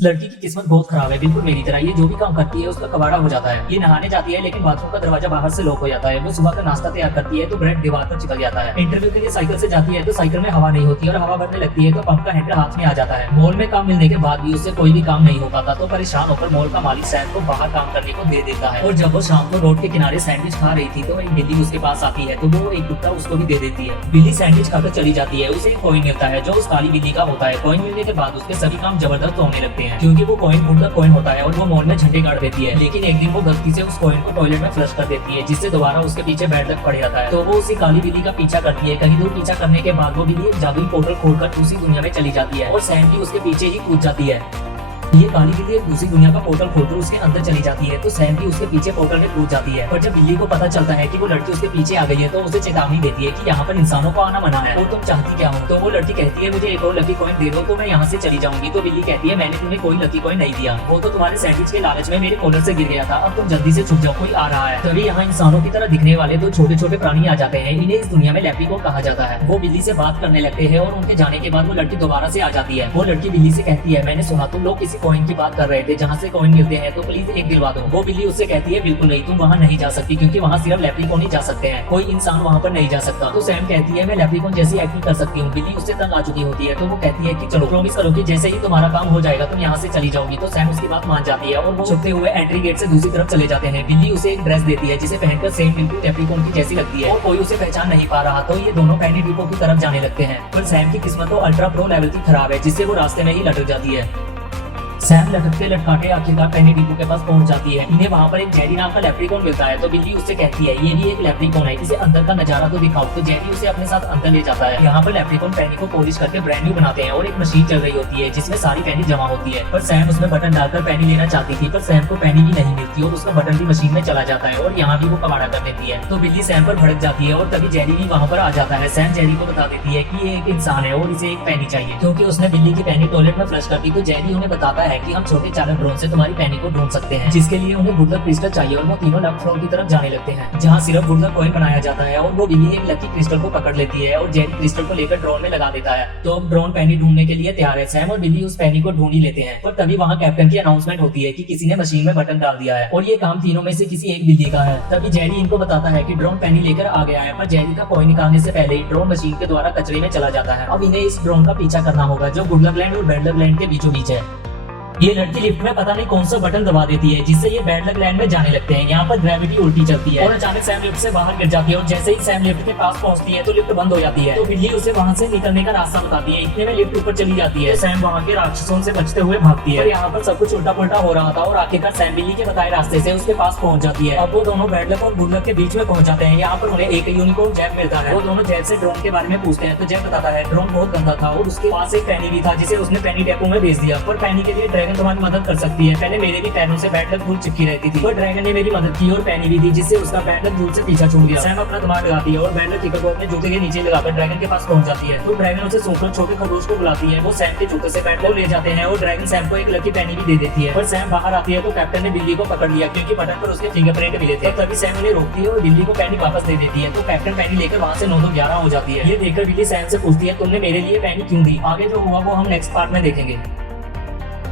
लड़की की किस्मत बहुत खराब है, बिल्कुल मेरी तरह। ये जो भी काम करती है उसका कबाड़ा हो जाता है। ये नहाने जाती है लेकिन बाथरूम का दरवाजा बाहर से लॉक हो जाता है। वो सुबह का नाश्ता तैयार करती है तो ब्रेड दीवार पर चिपक जाता है। इंटरव्यू के लिए साइकिल से जाती है तो साइकिल में हवा नहीं होती और हवा भरने लगती है तो पंप का हैंडल हाथ में आ जाता है। मॉल में काम मिलने के बाद भी उससे कोई भी काम नहीं हो पाता तो परेशान होकर मॉल का मालिक सैम को बाहर काम करने को दे देता है। और जब वो शाम को रोड के किनारे सैंडविच खा रही थी तो एक बिल्ली उसके पास आती है तो वो एक कुत्ता उसको भी दे देती है। बिल्ली सैंडविच खाकर चली जाती है। उसे एक कॉइन मिलता है जो उस काली बिल्ली का होता है। कॉइन मिलने के बाद उसके सभी काम जबरदस्त होने लगते हैं क्योंकि वो कॉइन फूड का कॉइन होता है और वो मॉल में झंडे गाड़ देती है। लेकिन एक दिन वो गलती से उस कॉइन को टॉयलेट में फ्लश कर देती है जिससे दोबारा उसके पीछे बैड लक पड़ जाता है। तो वो उसी काली बिल्ली का पीछा करती है। कहीं दूर पीछा करने के बाद वो बिल्ली एक जादुई पोर्टल खोलकर दूसरी दुनिया में चली जाती है और सैम भी उसके पीछे ही कूद जाती है। ये काली बिल्ली एक दूसरी दुनिया का पोर्टल खोलकर उसके अंदर चली जाती है तो सैम भी उसके पीछे पोर्टल में कूद जाती है। पर जब बिल्ली को पता चलता है कि वो लड़की उसके पीछे आ गई है तो उसे चेतावनी देती है कि यहाँ पर इंसानों को आना मना है और तुम चाहती क्या हो। तो वो लड़की कहती है मुझे एक और लकी कॉइन दे दो तो मैं यहाँ से चली जाऊंगी। तो बिल्ली कहती है मैंने तुम्हें कोई लकी कॉइन नहीं दिया, वो तो तुम्हारे सैंडविच के लालच में मेरे कॉलर से गिर गया था। अब तुम जल्दी से छुप जाओ, कोई आ रहा है। तभी यहाँ इंसानों की तरह दिखने वाले दो छोटे छोटे प्राणी आ जाते हैं। इन्हें इस दुनिया में लेप्रिकॉन कहा जाता है। वो बिल्ली से बात करने लगते हैं और उनके जाने के बाद वो लड़की दोबारा से आ जाती है। वो लड़की बिल्ली से कहती है मैंने सुना तुम लोग किसी कॉइन की बात कर रहे थे जहाँ से कॉइन मिलते हैं तो प्लीज एक दिलवा दो। वो बिल्ली उससे कहती है बिल्कुल नहीं, तुम वहाँ नहीं जा सकती क्योंकि वहाँ सिर्फ लेप्रिकॉन ही जा सकते हैं, कोई इंसान वहाँ पर नहीं जा सकता। तो सैम कहती है मैं लेप्रिकॉन जैसी एक्टिंग कर सकती हूँ। बिल्ली उससे तंग आ चुकी होती है तो वो कहती है कि चलो प्रॉमिस करो कि जैसे ही तुम्हारा काम हो जाएगा तुम यहाँ से चली जाओगी। तो सैम उसकी बात मान जाती है और वो छुपते हुए एंट्री गेट से दूसरी तरफ चले जाते हैं। बिल्ली उसे एक ड्रेस देती है जिसे पहनकर सेम बिल्कुल लेप्रिकॉन की जैसी लगती है और कोई उसे पहचान नहीं पा रहा तो ये दोनों पैनी डिपो की तरफ जाने लगते हैं। पर सैम की किस्मत तो अल्ट्रा प्रो लेवल की खराब है जिससे वो रास्ते में ही लटक जाती है। सैम लटकते लटकाते आखिरकार पैनी डिपो के पास पहुंच जाती है। इन्हें वहां पर एक जेरी नाम का लेप्रिकॉन मिलता है तो बिल्ली उससे कहती है ये भी एक लेप्रिकॉन है, इसे अंदर का नजारा तो दिखाओ। तो जेरी उसे अपने साथ अंदर ले जाता है। यहाँ पर लेप्रिकॉन पैनी को पॉलिश करके ब्रांड न्यू बनाते हैं और एक मशीन चल रही होती है जिसमें सारी पैनी जमा होती है। पर सैम उसमें बटन डालकर पैनी लेना चाहती थी पर सैम को पैनी भी नहीं मिलती और उसका बटन भी मशीन में चला जाता है और यहाँ भी वो कबाड़ा कर देती है। तो बिल्ली सैम पर भड़क जाती है और तभी जेरी भी वहाँ पर आ जाता है। सैम जेरी को बता देती है कि ये एक इंसान है और इसे एक पैनी चाहिए क्योंकि उसने बिल्ली की पैनी टॉयलेट में फ्लश कर दी। तो जेरी उन्हें बताता है कि हम छोटे ड्रोन से तुम्हारी पैनी को ढूंढ सकते हैं जिसके लिए उन्हें गुडलक क्रिस्टल चाहिए और वो तीनों लेफ्ट फ्लोर की तरफ जाने लगते हैं जहाँ सिर्फ गुडलक कॉइन बनाया जाता है। और वो बिल्ली एक लकी क्रिस्टल को पकड़ लेती है और जेरी क्रिस्टल को लेकर ड्रोन में लगा देता है। तो अब ड्रोन पैनी ढूंढने के लिए तैयार है। सैम और बिल्ली उस पैनी को ढूंढ ही लेते हैं पर तभी वहाँ कैप्टन की अनाउंसमेंट होती है कि किसी ने मशीन में बटन डाल दिया है और ये काम तीनों में से किसी एक बिल्ली का है। तभी जेरी इनको बताता है कि ड्रोन पैनी लेकर आ गया है पर जेरी का कॉइन निकालने से पहले ही ड्रोन मशीन के द्वारा कचरे में चला जाता है। अब इन्हें इस ड्रोन का पीछा करना होगा जो गुडलक लैंड और बैड लक लैंड के बीचों बीच है। ये लड़की लिफ्ट में पता नहीं कौन सा बटन दबा देती है जिससे ये बैड लक लैंड में जाने लगते हैं। यहाँ पर ग्रेविटी उल्टी चलती है और अचानक सैम लिफ्ट से बाहर गिर जाती है और जैसे ही सैम लिफ्ट के पास पहुंचती है तो लिफ्ट बंद हो जाती है। तो बिल्ली उसे वहाँ से निकलने का रास्ता बताती है। इतने में लिफ्ट ऊपर चली जाती है। सैम वहाँ के राक्षसों से बचते हुए भागती है। यहाँ पर सब कुछ उल्टा पुल्टा हो रहा था और आखिरकार सैम बिल्ली के बताए रास्ते से उसके पास पहुंच जाती है। अब वो दोनों बैड लक और गुड लक के बीच में पहुंच जाते हैं। यहाँ पर उन्हें एक यूनिकॉर्न जैब मिलता है। वो दोनों जैब से ड्रोन के बारे में पूछते हैं तो जैब बताता है ड्रोन बहुत गंदा था और उसके पास एक पैनी भी था जिसे उसने पैनी डेपो में भेज दिया। पर पैनी के लिए ड्रैगन तुम्हारी मदद कर पहले मेरे भी पैरों से बैड लक धूल चिपकी रहती थी पर ड्रैगन ने मेरी मदद की और पैनी भी दी जिससे उसका बैड लक धूल से पीछा छूट गया। सैम अपना दिमाग लगाती है और बैड लक किकर को अपने जूते के नीचे लगाकर ड्रैगन के पास पहुंच जाती है। तो ड्रैगन उसे सूंघकर छोटे खरगोश को बुलाती है। वो सैम के जूते से बैड लक ले जाते हैं और ड्रैगन सैम को एक लकी पैनी भी दे देती है। पर सैम बाहर आती है तो कैप्टन ने बिल्ली को पकड़ लिया क्योंकि बटन पर उसके फिंगरप्रिंट मिले थे। तभी सैम उन्हें रोकती है और बिल्ली को पैनी वापस दे देती है। तो कैप्टन पैनी लेकर वहाँ से 9-11 हो जाती है। ये देखकर बिल्ली सैम से पूछती है तुमने मेरे लिए पैनी क्यों दी। आगे जो हुआ वो हम नेक्स्ट पार्ट में देखेंगे।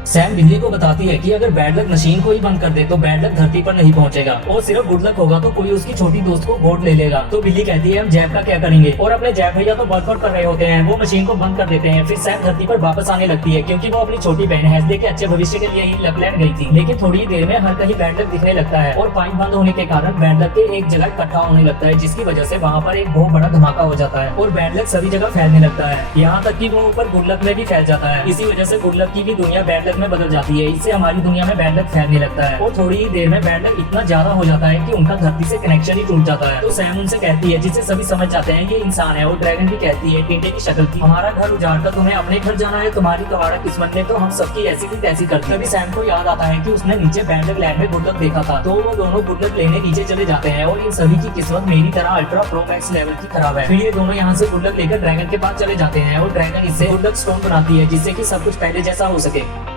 सैम बिल्ली को बताती है कि अगर बैड लक मशीन को ही बंद कर दे तो बैड लक धरती पर नहीं पहुंचेगा और सिर्फ गुड लक होगा तो कोई उसकी छोटी दोस्त को गोद ले लेगा। तो बिल्ली कहती है हम जैब का क्या करेंगे और अपने जैब भैया तो वर्कआउट कर रहे होते हैं। वो मशीन को बंद कर देते हैं। फिर सैम धरती पर वापस आने लगती है क्योंकि वो अपनी छोटी बहन हैजले के अच्छे भविष्य के लिए ही लकलैंड गई थी। लेकिन थोड़ी देर में हर कहीं बैड लक दिखने लगता है और पाइप बंद होने के कारण बैड लक के एक जगह इकट्ठा होने लगता है जिसकी वजह से वहाँ पर एक बहुत बड़ा धमाका हो जाता है और बैड लक सभी जगह फैलने लगता है। यहाँ तक कि वो ऊपर गुड लक में भी फैल जाता है। इसी वजह से गुड लक की भी दुनिया बैड लक में बदल जाती है। इससे हमारी दुनिया में बैड लक फैलने लगता है और थोड़ी ही देर में बैड लक इतना ज्यादा हो जाता है कि उनका धरती से कनेक्शन ही टूट जाता है। तो सैम उनसे कहती है जिससे सभी समझ जाते हैं ये इंसान है और ड्रैगन भी कहती है टिंडे की शक्ल की हमारा घर उजाड़ कर तुम्हें अपने घर जाना है, तुम्हारी कबाड़ा किस्मत ने तो हम सबकी ऐसी की तैसी कर दी। तभी सैम को याद आता है कि उसने नीचे बैड लक लैंड में गुड लक देखा था। तो वो दोनों गुड लक लेने नीचे चले जाते हैं और इन सभी की किस्मत मेरी तरह अल्ट्रा प्रो मैक्स लेवल की खराब है। फिर ये दोनों यहाँ से गुड लक लेकर ड्रैगन के पास चले जाते हैं और ड्रैगन इससे गुड लक स्टोन बनाती है जिससे कि सब कुछ पहले जैसा हो सके।